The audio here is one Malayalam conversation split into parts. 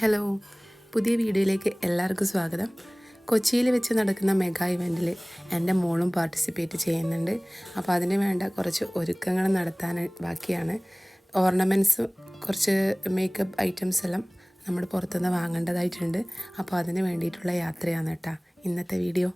ഹലോ, പുതിയ വീഡിയോയിലേക്ക് എല്ലാവർക്കും സ്വാഗതം. കൊച്ചിയിൽ വെച്ച് നടക്കുന്ന മെഗാ ഇവൻറ്റിൽ എൻ്റെ മോളും പാർട്ടിസിപ്പേറ്റ് ചെയ്യുന്നുണ്ട്. അപ്പോൾ അതിന് വേണ്ട കുറച്ച് ഒരുക്കങ്ങൾ നടത്താൻ ബാക്കിയാണ്. ഓർണമെൻറ്റ്സും കുറച്ച് മേക്കപ്പ് ഐറ്റംസ് എല്ലാം നമ്മൾ പുറത്തുനിന്ന് വാങ്ങേണ്ടതായിട്ടുണ്ട്. അപ്പോൾ അതിന് വേണ്ടിയിട്ടുള്ള യാത്രയാണ് കേട്ടോ ഇന്നത്തെ വീഡിയോ.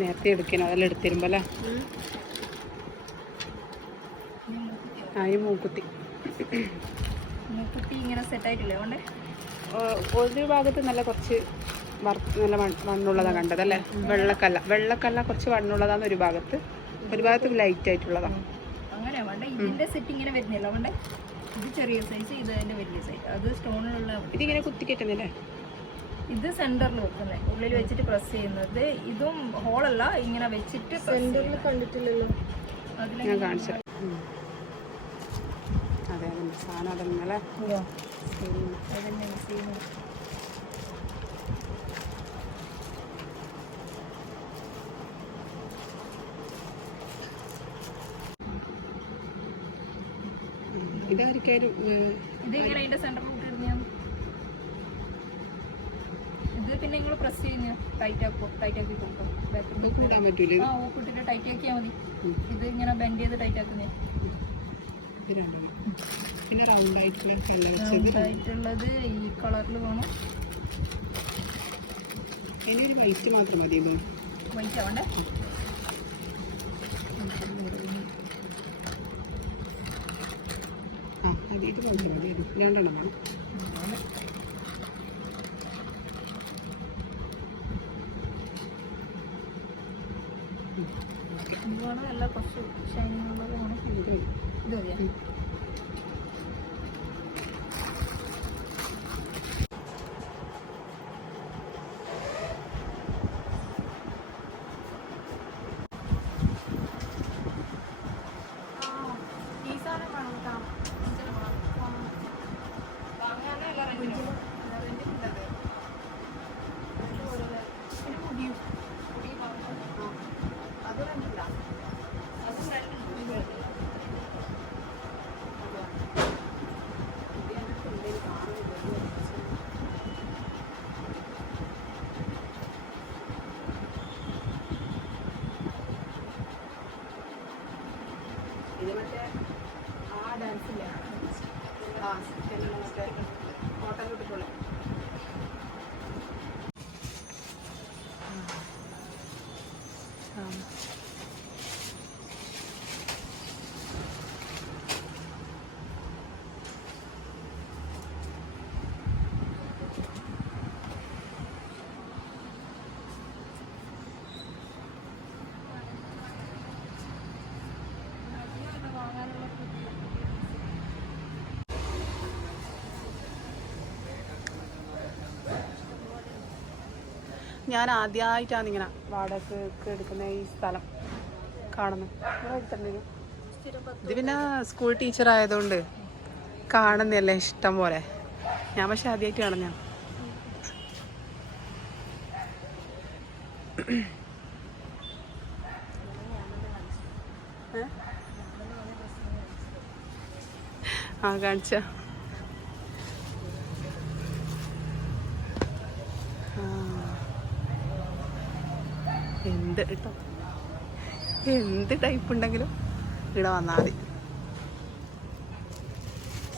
നേരത്തെ എടുക്കണം, അതെല്ലാം എടുത്തിരുമ്പോ അല്ലേ. ഈ മൂക്കുത്തി ഇങ്ങനെ സെറ്റായിട്ടില്ലേ? ഒരു ഭാഗത്ത് നല്ല കുറച്ച് നല്ല വണ്ണുള്ളതാണ് കണ്ടതല്ലേ. വെള്ളക്കല്ല കുറച്ച് വണ്ണുള്ളതാണ് ഒരു ഭാഗത്ത് ലൈറ്റ് ആയിട്ടുള്ളതാണ്. അങ്ങനെ വേണ്ട. ഇതിന്റെ സെറ്റ് ഇങ്ങനെ വരുന്നില്ല. വേണ്ടേ ഇത് ചെറിയ സൈസ്, ഇത് അതിന്റെ വലിയ സൈസ്. അത് സ്റ്റോണിലുള്ള ഇതിങ്ങനെ കുത്തിക്കറ്റുന്നില്ലേ? ഇത് സെന്ററിൽ വെക്കുന്നത്, ഉള്ളിൽ വെച്ചിട്ട് പ്രസ് ചെയ്യുന്നത്. ഇതും ഹോളല്ല, ഇങ്ങനെ വെച്ചിട്ട് സെന്ററിൽ കണ്ടിട്ടില്ലല്ലോ. ഞാൻ കാണിച്ചു. അതെ, അതിൻ്റെ സാധനം അതല്ലേ. ഇതായിരിക്കും ഇതിങ്ങനെ അതിന്റെ സെന്ററിൽ ഇത്. പിന്നെ നിങ്ങൾ പ്രസ് ചെയ്യുന്ന ടൈറ്റാക്കി കൊടുക്കും. കൂടാൻ പറ്റൂല. ഊപ്പിട്ടിട്ട് ടൈറ്റ് ആക്കിയാൽ മതി. ഇത് ഇങ്ങനെ ബെൻഡ് ചെയ്ത് ടൈറ്റ് ആക്കുന്നേ. പിന്നെ റൗണ്ട് ആയിട്ടുള്ളത് ഈ കളറിൽ വേണം. ഇതിനൊരു വൈറ്റ് മാത്രം മതി. വൈറ്റ് ആവണ്ടേ? ഇത് മാത്രം മതി. രണ്ടെണ്ണം വേണം. ഇതുവേണം, എല്ലാം കുറച്ച് ഷൈനിങ് ഉള്ളത് വേണം. ഇത് മതിയാ? ഞാൻ ആദ്യമായിട്ടാണ് ഇങ്ങനെ വാടകയ്ക്ക് എടുക്കുന്ന ഈ സ്ഥലം കാണുന്നത്. ഇത് പിന്നെ സ്കൂൾ ടീച്ചർ ആയതുകൊണ്ട് കാണുന്നല്ലേ ഇഷ്ടം പോലെ. ഞാൻ പക്ഷെ ആദ്യമായിട്ട് കാണുന്ന. ആ കാണിച്ച എന്ത് കേട്ടോ, എന്ത് ടൈപ്പ് ഉണ്ടെങ്കിലും ഇവിടെ വന്നാൽ മതി.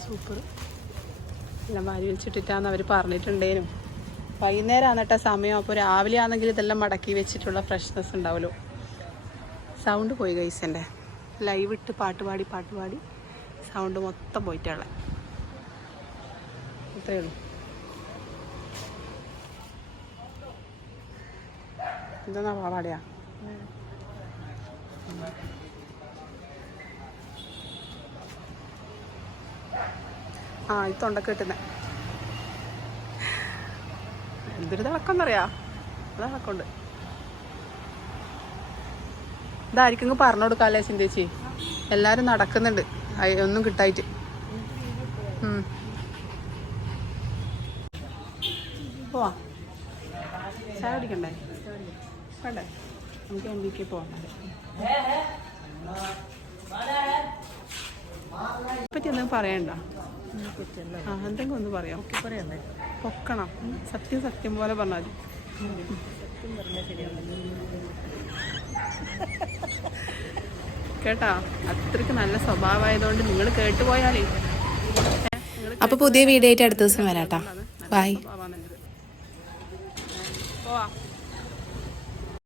സൂപ്പർ. എല്ലാം വാരി വെച്ചിട്ടിട്ടാന്ന് അവർ പറഞ്ഞിട്ടുണ്ടേനും. വൈകുന്നേരമാണ് കേട്ടോ സമയം. അപ്പോൾ രാവിലെ ആണെങ്കിൽ ഇതെല്ലാം മടക്കി വെച്ചിട്ടുള്ള ഫ്രഷ്നെസ് ഉണ്ടാവുമല്ലോ. സൗണ്ട് പോയി ഗൈസ്. എൻ്റെ ലൈവ് ഇട്ട് പാട്ടുപാടി സൗണ്ട് മൊത്തം പോയിട്ടുള്ള ഇത്രയേ ഉള്ളൂ. എന്താ പാവാടയാ? ആ ഈ തൊണ്ടൊക്കെ കിട്ടുന്ന എന്തൊരു തിളക്കമെന്നറിയാ. അത് തിളക്കമുണ്ട്. ഇതായിരിക്കും പറഞ്ഞു കൊടുക്കാല്ലേ ചിന്തേച്ചി. എല്ലാവരും നടക്കുന്നുണ്ട് ഒന്നും കിട്ടായിട്ട്. പോവാ, ചായ കുടിക്കണ്ടേ? വേണ്ടേ? നമുക്ക് MBK പോവാം. പറ്റി എന്തെങ്കിലും പറയണ്ട? ആ എന്തെങ്കിലും ഒന്ന് പറയാം. പൊക്കണം. സത്യം പോലെ പറഞ്ഞാൽ കേട്ടാ. അത്രയ്ക്ക് നല്ല സ്വഭാവമായതുകൊണ്ട് നിങ്ങൾ കേട്ടുപോയാലേ. അപ്പോൾ പുതിയ വീഡിയോ ആയിട്ട് അടുത്ത ദിവസം വരാം കേട്ടോ. ബൈ. പോവാ.